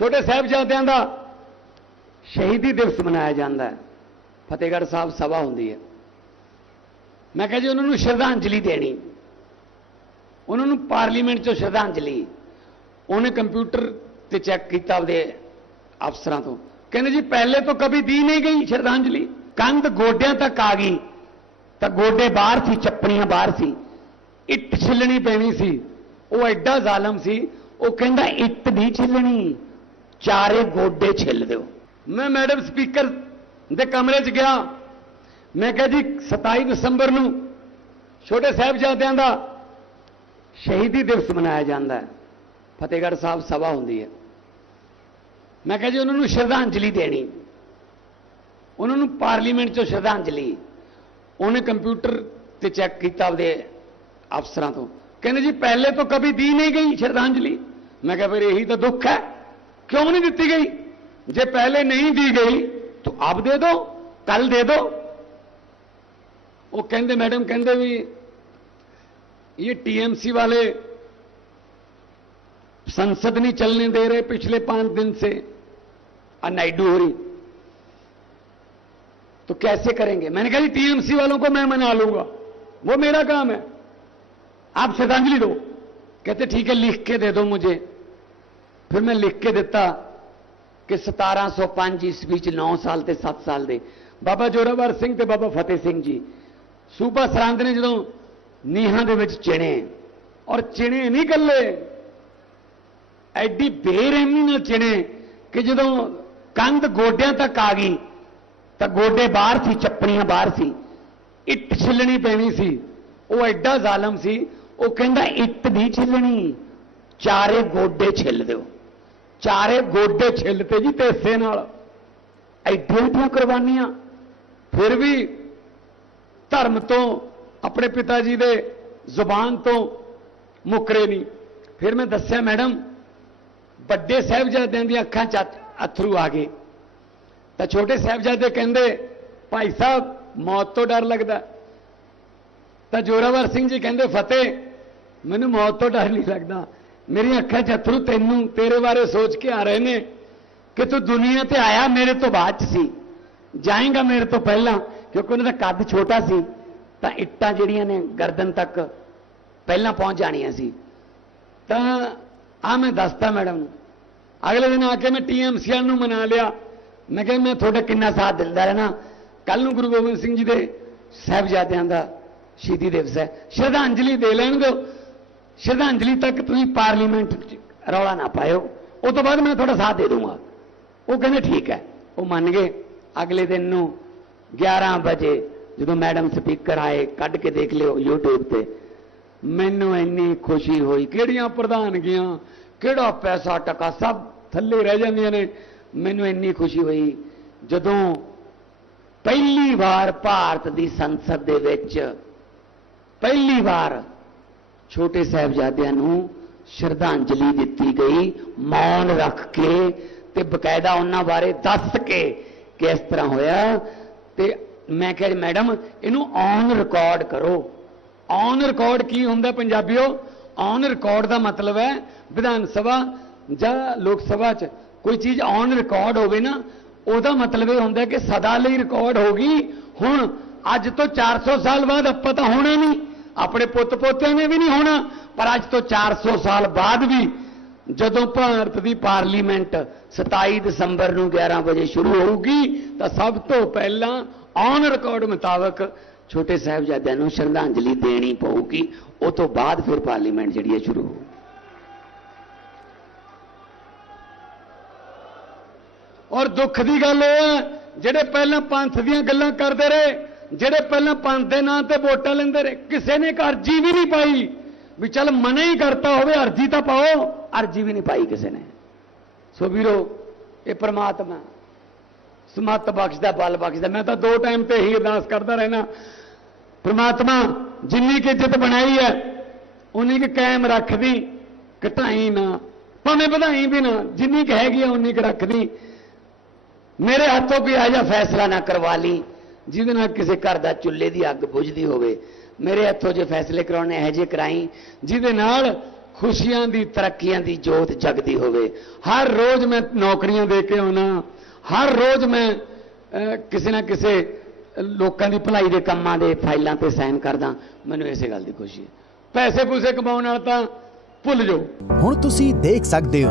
ਛੋਟੇ ਸਾਹਿਬਜ਼ਾਦਿਆਂ ਦਾ ਸ਼ਹੀਦੀ ਦਿਵਸ ਮਨਾਇਆ ਜਾਂਦਾ ਹੈ। ਫਤਿਹਗੜ੍ਹ ਸਾਹਿਬ ਸਭਾ ਹੁੰਦੀ ਹੈ। ਮੈਂ ਕਿਹਾ ਜੀ, ਉਹਨਾਂ ਨੂੰ ਸ਼ਰਧਾਂਜਲੀ ਦੇਣੀ। ਉਹਨਾਂ ਨੂੰ ਪਾਰਲੀਮੈਂਟ 'ਚੋਂ ਸ਼ਰਧਾਂਜਲੀ। ਉਹਨੇ ਕੰਪਿਊਟਰ ਤੇ ਚੈੱਕ ਕੀਤਾ ਉਹਦੇ ਅਫਸਰਾਂ ਤੋਂ। ਕਹਿੰਦੇ ਜੀ, ਪਹਿਲੇ ਤੋਂ ਕभी ਦੀ ਨਹੀਂ ਗਈ ਸ਼ਰਧਾਂਜਲੀ। ਕੰਧ ਗੋਡਿਆਂ ਤੱਕ ਆ ਗਈ। ਤਾਂ ਗੋਡੇ ਬਾਹਰ ਸੀ, ਚੱਪਣੀਆਂ ਬਾਹਰ ਸੀ। ਇੱਟ ਛਿੱਲਣੀ ਪੈਣੀ ਸੀ। ਉਹ ਐਡਾ ਜ਼ਾਲਮ ਸੀ, ਉਹ ਕਹਿੰਦਾ, ਇੱਟ ਨਹੀਂ ਛਿੱਲਣੀ। ਚਾਰੇ ਗੋਡੇ ਛਿੱਲ ਦਿਓ। ਮੈਂ ਮੈਡਮ ਸਪੀਕਰ ਦੇ ਕਮਰੇ 'ਚ ਗਿਆ। ਮੈਂ ਕਿਹਾ ਜੀ 27 ਦਸੰਬਰ ਨੂੰ ਛੋਟੇ ਸਾਹਿਬਜ਼ਾਦਿਆਂ ਦਾ ਸ਼ਹੀਦੀ ਦਿਵਸ ਮਨਾਇਆ ਜਾਂਦਾ ਹੈ। ਫਤਿਹਗੜ੍ਹ ਸਾਹਿਬ ਸਭਾ ਹੁੰਦੀ ਹੈ। ਮੈਂ ਕਿਹਾ ਜੀ, ਉਹਨਾਂ ਨੂੰ ਸ਼ਰਧਾਂਜਲੀ ਦੇਣੀ। ਉਹਨਾਂ ਨੂੰ ਪਾਰਲੀਮੈਂਟ 'ਚੋਂ ਸ਼ਰਧਾਂਜਲੀ। ਉਹਨੇ ਕੰਪਿਊਟਰ ਤੇ ਚੈੱਕ ਕੀਤਾ ਉਹਦੇ ਅਫਸਰਾਂ ਤੋਂ। ਕਹਿੰਦੇ ਜੀ, ਪਹਿਲੇ ਤੋਂ ਕभी ਦੀ ਨਹੀਂ ਗਈ ਸ਼ਰਧਾਂਜਲੀ। ਮੈਂ ਕਿਹਾ ਫਿਰ ਇਹੀ ਤਾਂ ਦੁੱਖ ਹੈ। क्यों नहीं दी गई? जे पहले नहीं दी गई तो आप दे दो, कल दे दो। वो कहें मैडम कहें भी, ये टीएमसी वाले संसद नहीं चलने दे रहे पिछले पाँच दिन से। नायडू हो रही। तो कैसे करेंगे? मैंने कहा टीएमसी वालों को मैं मना लूँगा। वो मेरा काम है। आप श्रद्धांजलि दो। कहते, ठीक है, लिख के दे दो मुझे। ਫਿਰ ਮੈਂ ਲਿਖ ਕੇ ਦਿੱਤਾ ਕਿ 1705 ਈਸਵੀ ਚ 9 ਸਾਲ ਤੇ 7 ਸਾਲ ਦੇ। ਬਾਬਾ ਜੋਰਾਵਰ ਸਿੰਘ ਤੇ ਬਾਬਾ ਫਤਿਹ ਸਿੰਘ ਜੀ, ਸੂਬਾ ਸਰੰਦ ਨੇ ਜਦੋਂ ਨੀਹਾਂ ਦੇ ਵਿੱਚ ਚਿਣੇ ਔਰ ਚਿਣੇ ਨਹੀਂ ਗੱਲੇ ਐਡੀ ਬੇਰਹਿਮੀ ਨਾਲ ਚਿਣੇ ਕਿ ਜਦੋਂ ਕੰਧ ਗੋਡਿਆਂ ਤੱਕ ਆ ਗਈ, ਤਾਂ ਗੋਡੇ ਬਾਹਰ ਸੀ, ਚੱਪਣੀਆਂ ਬਾਹਰ ਸੀ, ਇੱਟ ਛਿੱਲਣੀ ਪੈਣੀ ਸੀ। ਉਹ ਐਡਾ ਜ਼ਾਲਮ ਸੀ, ਉਹ ਕਹਿੰਦਾ, ਇੱਟ ਦੀ ਛਿੱਲਣੀ, ਚਾਰੇ ਗੋਡੇ ਛਿੱਲ ਦਿਓ। ਚਾਰੇ ਗੋਡੇ ਛਿੱਲ ਤੇ ਜੀ ਤੇਸੇ ਨਾਲ। ਐਡੀਆਂ ਐਡੀਆਂ ਕੁਰਬਾਨੀਆਂ ਫਿਰ ਵੀ ਧਰਮ ਤੋਂ, ਆਪਣੇ ਪਿਤਾ ਜੀ ਦੇ ਜ਼ੁਬਾਨ ਤੋਂ ਮੁਕਰੇ ਨਹੀਂ। ਫਿਰ ਮੈਂ ਦੱਸਿਆ, ਮੈਡਮ, ਵੱਡੇ ਸਾਹਿਬਜ਼ਾਦਿਆਂ ਦੀਆਂ ਅੱਖਾਂ 'ਚ ਅਥਰੂ ਆ ਗਏ। ਤਾਂ ਛੋਟੇ ਸਾਹਿਬਜ਼ਾਦੇ ਕਹਿੰਦੇ, ਭਾਈ ਸਾਹਿਬ, ਮੌਤ ਤੋਂ ਡਰ ਲੱਗਦਾ ਤਾਂ ਜੋਰਾਵਰ ਸਿੰਘ ਜੀ ਕਹਿੰਦੇ, ਫਤਿਹ, ਮੈਨੂੰ ਮੌਤ ਤੋਂ ਡਰ ਨਹੀਂ ਲੱਗਦਾ। ਮੇਰੀਆਂ ਅੱਖਾਂ 'ਚ ਅਥਰੂ ਤੈਨੂੰ, ਤੇਰੇ ਬਾਰੇ ਸੋਚ ਕੇ ਆ ਰਹੇ ਨੇ ਕਿ ਤੂੰ ਦੁਨੀਆ ਤੇ ਆਇਆ ਮੇਰੇ ਤੋਂ ਬਾਅਦ 'ਚ ਸੀ। ਜਾਏਗਾ ਮੇਰੇ ਤੋਂ ਪਹਿਲਾਂ, ਕਿਉਂਕਿ ਉਹਨਾਂ ਦਾ ਕੱਦ ਛੋਟਾ ਸੀ, ਤਾਂ ਇੱਟਾਂ ਜਿਹੜੀਆਂ ਨੇ ਗਰਦਨ ਤੱਕ ਪਹਿਲਾਂ ਪਹੁੰਚ ਜਾਣੀਆਂ ਸੀ। ਤਾਂ ਆ ਮੈਂ ਦੱਸਤਾ ਮੈਡਮ ਨੂੰ। ਅਗਲੇ ਦਿਨ ਆ ਕੇ ਮੈਂ ਟੀਐਮਸੀਆਰ ਨੂੰ ਮਨਾ ਲਿਆ। ਮੈਂ ਕਿਹਾ, ਮੈਂ ਤੁਹਾਡਾ ਕਿੰਨਾ ਸਾਥ ਦਿੰਦਾ ਰਹਿਣਾ। ਕੱਲ ਨੂੰ ਗੁਰੂ ਗੋਬਿੰਦ ਸਿੰਘ ਜੀ ਦੇ ਸਾਹਿਬਜ਼ਾਦਿਆਂ ਦਾ ਸ਼ਹੀਦੀ ਦਿਵਸ ਹੈ। ਸ਼ਰਧਾਂਜਲੀ ਦੇ ਲੈਣ ਦਿਓ। ਸ਼ਰਧਾਂਜਲੀ ਤੱਕ ਤੁਸੀਂ ਪਾਰਲੀਮੈਂਟ 'ਚ ਰੌਲਾ ਨਾ ਪਾਇਓ। ਉਹ ਤੋਂ ਬਾਅਦ ਮੈਂ ਤੁਹਾਡਾ ਸਾਥ ਦੇ ਦੂੰਗਾ। ਉਹ ਕਹਿੰਦੇ ਠੀਕ ਹੈ। ਉਹ ਮੰਨ ਗਏ। ਅਗਲੇ ਦਿਨ ਨੂੰ 11 ਵਜੇ ਜਦੋਂ ਮੈਡਮ ਸਪੀਕਰ ਆਏ, ਕੱਢ ਕੇ ਦੇਖ ਲਿਓ YouTube ਤੇ। ਮੈਨੂੰ ਇੰਨੀ ਖੁਸ਼ੀ ਹੋਈ। ਕਿਹੜੀਆਂ ਪ੍ਰਧਾਨਗੀਆਂ? ਕਿਹੜਾ ਪੈਸਾ ਟਕਾ? ਸਭ ਥੱਲੇ ਰਹਿ ਜਾਂਦੀਆਂ ਨੇ। ਮੈਨੂੰ ਇੰਨੀ ਖੁਸ਼ੀ ਹੋਈ। ਜਦੋਂ ਪਹਿਲੀ ਵਾਰ ਭਾਰਤ ਦੀ ਸੰਸਦ ਦੇ ਵਿੱਚ ਪਹਿਲੀ ਵਾਰ ਛੋਟੇ ਸਾਹਿਬਜ਼ਾਦਿਆਂ ਨੂੰ ਸ਼ਰਧਾਂਜਲੀ ਦਿੱਤੀ ਗਈ, ਮੌਨ ਰੱਖ ਕੇ ਤੇ ਬਕਾਇਦਾ ਉਹਨਾਂ ਬਾਰੇ ਦੱਸ ਕੇ ਕਿ ਇਸ ਤਰ੍ਹਾਂ ਹੋਇਆ। ਤੇ ਮੈਂ ਕਿਹਾ ਮੈਡਮ, ਇਹਨੂੰ ਔਨ ਰਿਕਾਰਡ ਕਰੋ। ਔਨ ਰਿਕਾਰਡ ਕੀ ਹੁੰਦਾ ਪੰਜਾਬੀਓ? ਔਨ ਰਿਕਾਰਡ ਦਾ ਮਤਲਬ ਹੈ ਵਿਧਾਨ ਸਭਾ ਜਾਂ ਲੋਕ ਸਭਾ 'ਚ ਕੋਈ ਚੀਜ਼ ਔਨ ਰਿਕਾਰਡ ਹੋਵੇ ਨਾ, ਉਹਦਾ ਮਤਲਬ ਇਹ ਹੁੰਦਾ ਕਿ ਸਦਾ ਲਈ ਰਿਕਾਰਡ ਹੋ ਗਈ। ਹੁਣ ਅੱਜ ਤੋਂ 400 ਸਾਲ ਬਾਅਦ ਆਪਾਂ ਤਾਂ ਹੋਣਾ ਨਹੀਂ। ਆਪਣੇ ਪੁੱਤ ਪੋਤਿਆਂ ਨੇ ਵੀ ਨਹੀਂ ਹੋਣਾ, ਪਰ ਅੱਜ ਤੋਂ 400 ਸਾਲ ਬਾਅਦ ਵੀ ਜਦੋਂ ਭਾਰਤ ਦੀ ਪਾਰਲੀਮੈਂਟ 27 ਦਸੰਬਰ ਨੂੰ 11 ਵਜੇ ਸ਼ੁਰੂ ਹੋਊਗੀ, ਤਾਂ ਸਭ ਤੋਂ ਪਹਿਲਾਂ ਔਨ ਰਿਕਾਰਡ ਮੁਤਾਬਕ ਛੋਟੇ ਸਾਹਿਬਜ਼ਾਦਿਆਂ ਨੂੰ ਸ਼ਰਧਾਂਜਲੀ ਦੇਣੀ ਪਊਗੀ, ਉਹ ਤੋਂ ਬਾਅਦ ਫਿਰ ਪਾਰਲੀਮੈਂਟ ਜਿਹੜੀ ਹੈ ਸ਼ੁਰੂ ਹੋਊਗੀ ਔਰ ਦੁੱਖ ਦੀ ਗੱਲ ਇਹ ਹੈ, ਜਿਹੜੇ ਪਹਿਲਾਂ ਪੰਥ ਦੀਆਂ ਗੱਲਾਂ ਕਰਦੇ ਰਹੇ ਜਿਹੜੇ ਪਹਿਲਾਂ ਪੰਥ ਦੇ ਨਾਂ ਤੇ ਵੋਟਾਂ ਲੈਂਦੇ ਰਹੇ, ਕਿਸੇ ਨੇ ਇੱਕ ਅਰਜੀ ਵੀ ਨਹੀਂ ਪਾਈ ਵੀ ਚੱਲ ਮਨਾ ਹੀ ਕਰਤਾ ਹੋਵੇ, ਅਰਜੀ ਤਾਂ ਪਾਓ। ਅਰਜੀ ਵੀ ਨਹੀਂ ਪਾਈ ਕਿਸੇ ਨੇ। ਸੋ ਵੀਰੋ, ਇਹ ਪ੍ਰਮਾਤਮਾ, ਸਮਤ ਬਖਸ਼ਦਾ ਬਲ ਬਖਸ਼ਦਾ ਮੈਂ ਤਾਂ ਦੋ ਟਾਈਮ ਤੇ ਹੀ ਅਰਦਾਸ ਕਰਦਾ ਰਹਿਣਾ ਪ੍ਰਮਾਤਮਾ, ਜਿੰਨੀ ਕਿ ਇੱਜ਼ਤ ਬਣਾਈ ਹੈ, ਉਨੀ ਕਿ ਕਾਇਮ ਰੱਖਦੀ, ਘਟਾਈ ਨਾ, ਭਾਵੇਂ ਵਧਾਈ ਵੀ ਨਾ, ਜਿੰਨੀ ਕਿ ਹੈਗੀ ਆ, ਉਨੀ ਕਿ ਰੱਖਦੀ। ਮੇਰੇ ਹੱਥੋਂ ਕੋਈ ਇਹੋ ਜਿਹਾ ਫੈਸਲਾ ਨਾ ਕਰਵਾ ਲਈ ਜਿਹਦੇ ਨਾਲ ਕਿਸੇ ਘਰ ਦਾ ਚੁੱਲ੍ਹੇ ਦੀ ਅੱਗ ਬੁਝਦੀ ਹੋਵੇ। ਮੇਰੇ ਹੱਥੋਂ ਜੇ ਫੈਸਲੇ ਕਰਾਉਣੇ, ਇਹੋ ਜਿਹੇ ਕਰਾਈ, ਜਿਹਦੇ ਨਾਲ ਖੁਸ਼ੀਆਂ ਦੀ, ਤਰੱਕੀਆਂ ਦੀ ਜੋਤ ਜਗਦੀ ਹੋਵੇ। ਹਰ ਰੋਜ਼ ਮੈਂ ਨੌਕਰੀਆਂ ਦੇ ਕੇ ਆਉਣਾ, ਹਰ ਰੋਜ਼ ਮੈਂ ਕਿਸੇ ਨਾ ਕਿਸੇ ਲੋਕਾਂ ਦੀ ਭਲਾਈ ਦੇ ਕੰਮਾਂ ਦੇ ਫਾਈਲਾਂ ਤੇ ਸਾਈਨ ਕਰਦਾ। ਮੈਨੂੰ ਇਸੇ ਗੱਲ ਦੀ ਖੁਸ਼ੀ ਹੈ। ਪੈਸੇ ਪੂਸੇ ਕਮਾਉਣ ਨਾਲ ਤਾਂ ਭੁੱਲ ਜਾਓ। ਹੁਣ ਤੁਸੀਂ ਦੇਖ ਸਕਦੇ ਹੋ